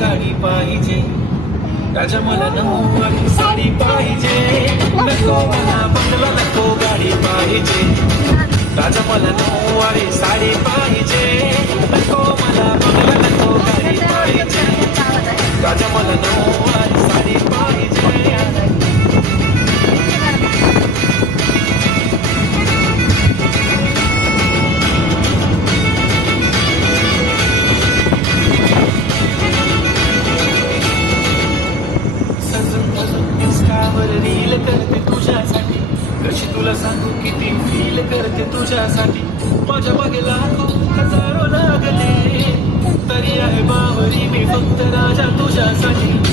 गाडी पाहिजे, राजा मला नऊवारी साडी पाहिजे. नको मला बंगला, नको गाडी पाहिजे, राजा मला नऊवारी साडी पाहिजे. नको मला बंगला, नको गाडी पाहिजे, राजा मला नऊवारी साडी पाहिजे. इंस्टावर रील करते तुझ्यासाठी, कशी तुला सांगू किती फील करते तुझ्यासाठी. माझ्या मागे लाखो हजारो लागले, तरी आहे बावरी मी फक्त राजा तुझ्यासाठी.